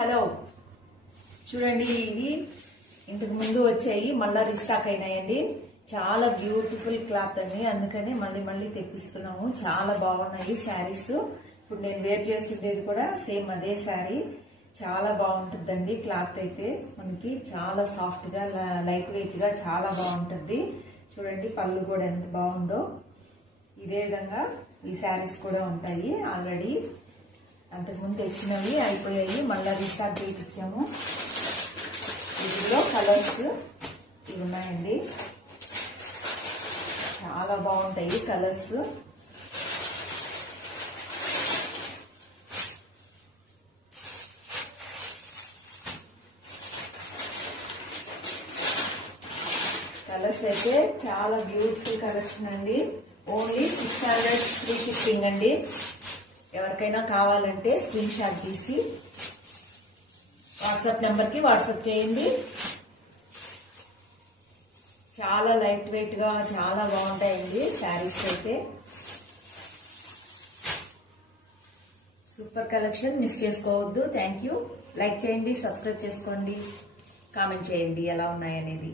Hello చూడండి, ఇవి ఇంతకు ముందు వచ్చాయి, మళ్ళా రీస్టాక్ అయినాయండి. చాలా బ్యూటిఫుల్ క్లాత్ అండి, అందుకని మళ్ళీ తెప్పిస్తున్నాము. చాలా బాగున్నాయి శారీస్. ఇప్పుడు నేను వేర్ చేస్తుండేది కూడా సేమ్ అదే శారీ. చాలా బాగుంటుందండి క్లాత్ అయితే. మనకి చాలా సాఫ్ట్ గా లైట్ వెయిట్ గా చాలా బాగుంటుంది. చూడండి పళ్ళు కూడా ఎంత బాగుందో. ఇదే విధంగా ఈ శారీస్ కూడా ఉంటాయి. ఆల్రెడీ అంతకుముందు తెచ్చినవి అయిపోయాయి, మళ్ళీ రీస్టాక్ చేయించాము. వీటిలో కలర్స్ ఇవి ఉన్నాయండి, చాలా బాగుంటాయి కలర్స్. కలర్స్ అయితే చాలా బ్యూటిఫుల్ కలెక్షన్ అండి. ఓన్లీ 600 ఫ్రీ షిప్పింగ్ అండి. ఎవరికైనా కావాలంటే స్క్రీన్ షాట్ తీసి వాట్సాప్ నెంబర్ కి వాట్సాప్ చేయండి. చాలా లైట్ వెయిట్ గా చాలా బాగుంటాయండి శారీస్ అయితే. సూపర్ కలెక్షన్, మిస్ చేసుకోవద్దు. Thank you. లైక్ చేయండి, సబ్స్క్రైబ్ చేసుకోండి, కామెంట్ చేయండి ఎలా ఉన్నాయనేది.